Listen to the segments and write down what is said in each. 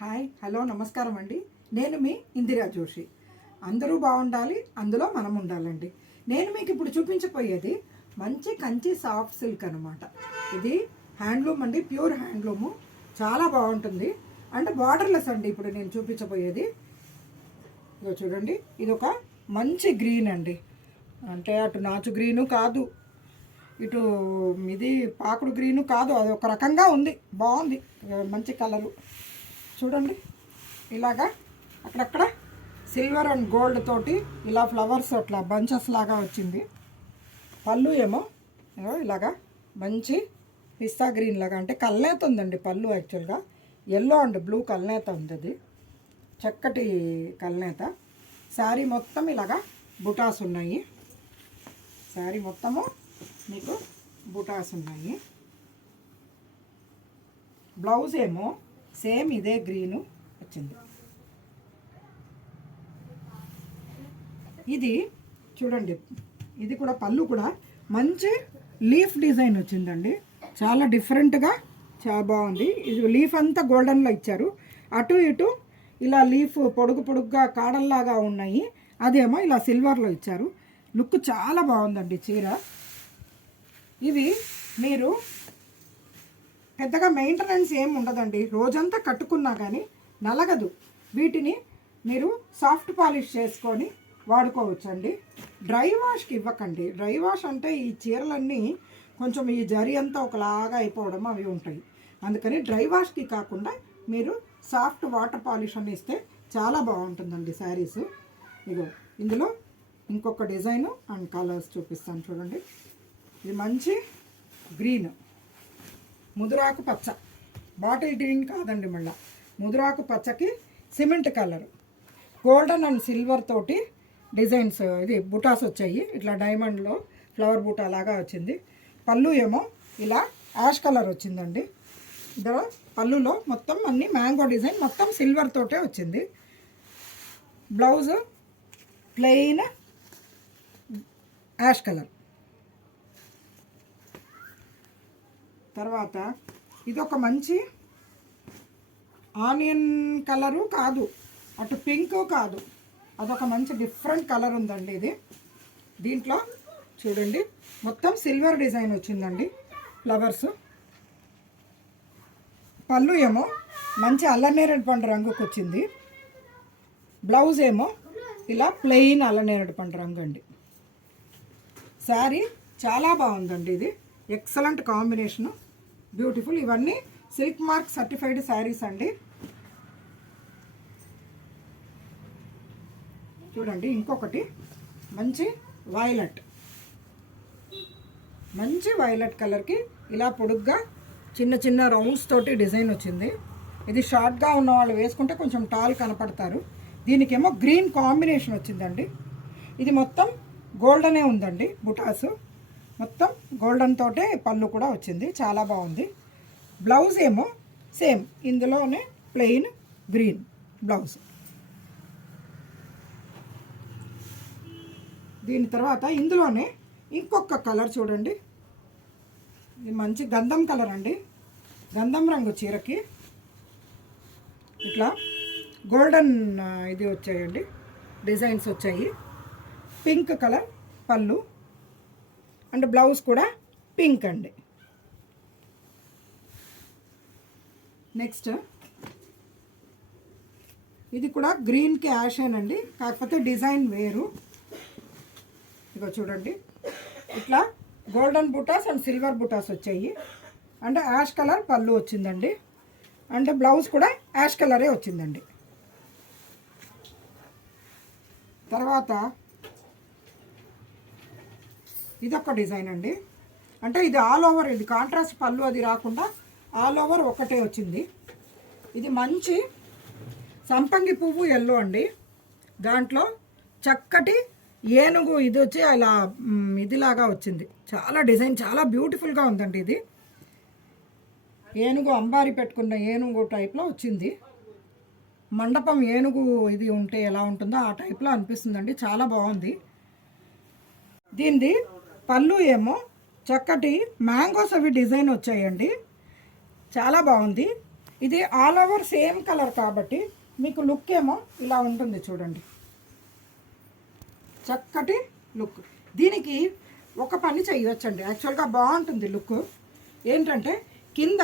Hi hello నమస్కారం అండి. నేను మీ ఇందిరా జోషి. అందరూ బాగుండాలి, అందులో మనం ఉండాలండి. నేను మీకు ఇప్పుడు చూపించబోయేది మంచి కంచి సాఫ్ట్ సిల్క్ అనమాట. ఇది హ్యాండ్లూమ్ అండి, ప్యూర్ హ్యాండ్లూము. చాలా బాగుంటుంది అండ్ బార్డర్లెస్ అండి. ఇప్పుడు నేను చూపించబోయేది ఇదో చూడండి, ఇది ఒక మంచి గ్రీన్ అండి. అంటే అటు నాచు గ్రీను కాదు, ఇటు ఇది పాకుడు గ్రీను కాదు, అది ఒక రకంగా ఉంది, బాగుంది, మంచి కలరు. చూడండి, ఇలాగా అక్కడక్కడ సిల్వర్ అండ్ గోల్డ్ తోటి ఇలా ఫ్లవర్స్ అట్లా బంచెస్ లాగా వచ్చింది. పళ్ళు ఏమో ఇలాగా మంచి పిస్తా గ్రీన్ లాగా, అంటే కల్నేత ఉందండి పళ్ళు. యాక్చువల్గా ఎల్లో అండ్ బ్లూ కల్నేత ఉంది, అది చక్కటి కల్నేత. శారీ మొత్తం ఇలాగా బుటాస్ ఉన్నాయి, శారీ మొత్తము మీకు బుటాస్ ఉన్నాయి. బ్లౌజ్ ఏమో సేమ్ ఇదే గ్రీను వచ్చింది. ఇది చూడండి, ఇది కూడా పళ్ళు కూడా మంచి లీఫ్ డిజైన్ వచ్చిందండి. చాలా డిఫరెంట్గా చాలా బాగుంది. ఇది లీఫ్ అంతా గోల్డెన్లో ఇచ్చారు, అటు ఇటు ఇలా లీఫ్ పొడుగు పొడుగ్గా కాడల్లాగా ఉన్నాయి, అదేమో ఇలా సిల్వర్లో ఇచ్చారు. లుక్ చాలా బాగుందండి చీర. ఇవి మీరు పెద్దగా మెయింటెనెన్స్ ఏమి ఉండదండి, రోజంతా కట్టుకున్నా కానీ నలగదు. వీటిని మీరు సాఫ్ట్ పాలిష్ చేసుకొని వాడుకోవచ్చండి. డ్రై వాష్కి ఇవ్వకండి. డ్రై వాష్ అంటే ఈ చీరలన్నీ కొంచెం ఈ జరి అంతా ఒకలాగా అయిపోవడం అవి ఉంటాయి. అందుకని డ్రై వాష్కి కాకుండా మీరు సాఫ్ట్ వాటర్ పాలిష్ అని ఇస్తే చాలా బాగుంటుందండి శారీస్. ఇగో ఇందులో ఇంకొక డిజైను అండ్ కలర్స్ చూపిస్తాను చూడండి. ఇది మంచి గ్రీన్, ముదురాకు పచ్చ, బాటిల్ గ్రీన్ కాదండి, మళ్ళీ ముదురాకు పచ్చకి cement colour, golden and silver తోటి డిజైన్స్, ఇది బుటాస్ వచ్చాయి. ఇట్లా డైమండ్లో ఫ్లవర్ బుటా లాగా వచ్చింది. పళ్ళు ఏమో ఇలా యాష్ కలర్ వచ్చిందండి. ఇక్కడ పళ్ళులో మొత్తం అన్ని మ్యాంగో డిజైన్ మొత్తం సిల్వర్ తోటే వచ్చింది. Blouse plain ash colour. తర్వాత ఇదొక మంచి ఆనియన్ కలరు కాదు, అటు పింక్ కాదు, అదొక మంచి డిఫరెంట్ కలర్ ఉందండి. ఇది దీంట్లో చూడండి మొత్తం సిల్వర్ డిజైన్ వచ్చిందండి, ఫ్లవర్స్. పళ్ళు ఏమో మంచి అల్లనేరేడు పండు రంగుకి వచ్చింది. బ్లౌజ్ ఏమో ఇలా ప్లెయిన్ అల్లనేరేడు పండు రంగు అండి. శారీ చాలా బాగుందండి, ఇది ఎక్సలెంట్ కాంబినేషను, బ్యూటిఫుల్. ఇవన్నీ సిల్క్ మార్క్ సర్టిఫైడ్ శారీస్ అండి. చూడండి ఇంకొకటి మంచి వైలెట్, మంచి వైలెట్ కలర్కి ఇలా పొడుగ్గా చిన్న చిన్న రౌండ్స్ తోటి డిజైన్ వచ్చింది. ఇది షార్ట్గా ఉన్న వాళ్ళు వేసుకుంటే కొంచెం టాల్ కనపడతారు. దీనికేమో గ్రీన్ కాంబినేషన్ వచ్చిందండి. ఇది మొత్తం గోల్డెనే ఉందండి, బుటాసు మొత్తం గోల్డెన్ తోటే పళ్ళు కూడా వచ్చింది, చాలా బాగుంది. బ్లౌజ్ ఏమో సేమ్ ఇందులోనే ప్లెయిన్ గ్రీన్ బ్లౌజ్. దీని తర్వాత ఇందులోనే ఇంకొక కలర్ చూడండి, ఇది మంచి గంధం కలర్ అండి. గంధం రంగు చీరకి ఇట్లా గోల్డెన్ ఇది వచ్చాయండి, డిజైన్స్ వచ్చాయి. పింక్ కలర్ పళ్ళు అండ్ బ్లౌజ్ కూడా పింక్ అండి. నెక్స్ట్ ఇది కూడా గ్రీన్కి యాషేనండి, కాకపోతే డిజైన్ వేరు. ఇగో చూడండి ఇట్లా గోల్డెన్ బుటాస్ అండ్ సిల్వర్ బుటాస్ వచ్చాయి అండ్ యాష్ కలర్ పళ్ళు వచ్చిందండి అండ్ బ్లౌజ్ కూడా యాష్ కలరే వచ్చిందండి. తర్వాత ఇదొక డిజైన్ అండి, అంటే ఇది ఆల్ ఓవర్, ఇది కాంట్రాస్ట్ పళ్ళు అది రాకుండా ఆల్ ఓవర్ ఒకటే వచ్చింది. ఇది మంచి సంపంగి పువ్వు ఎల్లో అండి, దాంట్లో చక్కటి ఏనుగు ఇది వచ్చి అలా ఇదిలాగా వచ్చింది. చాలా డిజైన్ చాలా బ్యూటిఫుల్గా ఉందండి. ఇది ఏనుగు అంబారి పెట్టుకున్న ఏనుగు టైప్లో వచ్చింది. మండపం ఏనుగు ఇది ఉంటే ఎలా ఉంటుందో ఆ టైప్లో అనిపిస్తుందండి, చాలా బాగుంది. దీనిది పళ్ళు ఏమో చక్కటి మ్యాంగోస్ అవి డిజైన్ వచ్చాయండి, చాలా బాగుంది. ఇది ఆల్ ఓవర్ సేమ్ కలర్ కాబట్టి మీకు లుక్ ఏమో ఇలా ఉంటుంది చూడండి, చక్కటి లుక్. దీనికి ఒక పని చేయవచ్చండి, యాక్చువల్గా బాగుంటుంది లుక్. ఏంటంటే కింద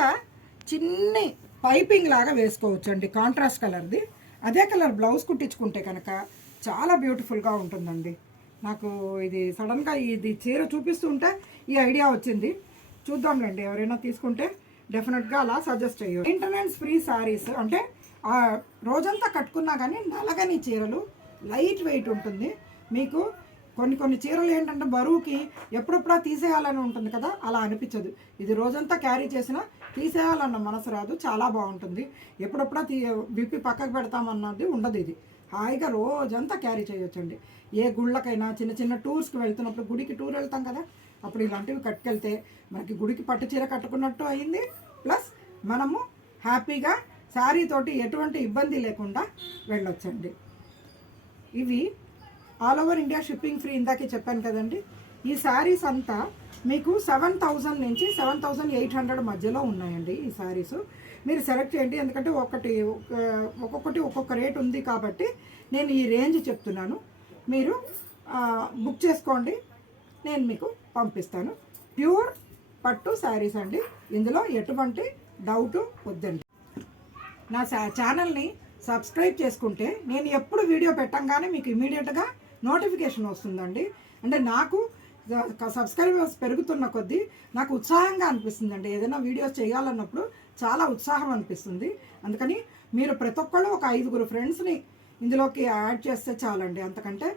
చిన్ని పైపింగ్ లాగా వేసుకోవచ్చండి, కాంట్రాస్ట్ కలర్ది. అదే కలర్ బ్లౌజ్ కుట్టించుకుంటే కనుక చాలా బ్యూటిఫుల్గా ఉంటుందండి. నాకు ఇది సడన్గా ఇది చీర చూపిస్తుంటే ఈ ఐడియా వచ్చింది. చూద్దాంలేండి, ఎవరైనా తీసుకుంటే డెఫినెట్గా అలా సజెస్ట్ చేయు. మెయింటెనెన్స్ ఫ్రీ శారీస్ అంటే రోజంతా కట్టుకున్నా కానీ నలగని చీరలు, లైట్ వెయిట్ ఉంటుంది. మీకు కొన్ని చీరలు ఏంటంటే బరువుకి ఎప్పుడెప్పుడా తీసేయాలని ఉంటుంది కదా, అలా అనిపించదు. ఇది రోజంతా క్యారీ చేసినా తీసేయాలన్న మనసు రాదు, చాలా బాగుంటుంది. ఎప్పుడెప్పుడా విప్పి పక్కకు పెడతామన్నది ఉండదు. ఇది హాయిగా రోజంతా క్యారీ చేయొచ్చండి. ఏ గుళ్ళకైనా చిన్న చిన్న టూర్స్కి వెళ్తున్నప్పుడు, గుడికి టూర్ వెళ్తాం కదా, అప్పుడు ఇలాంటివి కట్టుకెళ్తే మనకి గుడికి పట్టు చీర కట్టుకున్నట్టు అయింది, ప్లస్ మనము హ్యాపీగా శారీ తోటి ఎటువంటి ఇబ్బంది లేకుండా వెళ్ళొచ్చండి. ఇవి all over India shipping free ఇందాకే చెప్పాను కదండి. ఈ శారీస్ అంతా మీకు 7,000 నుంచి 7,800 మధ్యలో ఉన్నాయండి ఈ శారీస్. మీరు సెలెక్ట్ చేయండి, ఎందుకంటే ఒక్కొక్కటి ఒక్కొక్క రేట్ ఉంది కాబట్టి నేను ఈ రేంజ్ చెప్తున్నాను. మీరు బుక్ చేసుకోండి, నేను మీకు పంపిస్తాను. ప్యూర్ పట్టు శారీస్ అండి, ఇందులో ఎటువంటి డౌటు వద్దండి. నా ఛానల్ని సబ్స్క్రైబ్ చేసుకుంటే నేను ఎప్పుడు వీడియో పెట్టంగానే మీకు ఇమీడియట్గా నోటిఫికేషన్ వస్తుందండి. అంటే నాకు సబ్స్క్రైబర్స్ పెరుగుతున్న కొద్దీ నాకు ఉత్సాహంగా అనిపిస్తుందండి. ఏదైనా వీడియోస్ చేయాలన్నప్పుడు చాలా ఉత్సాహం అనిపిస్తుంది. అందుకని మీరు ప్రతి ఒక్కళ్ళు ఒక 5 ఫ్రెండ్స్ని ఇందులోకి యాడ్ చేస్తే చాలండి, అంతకంటే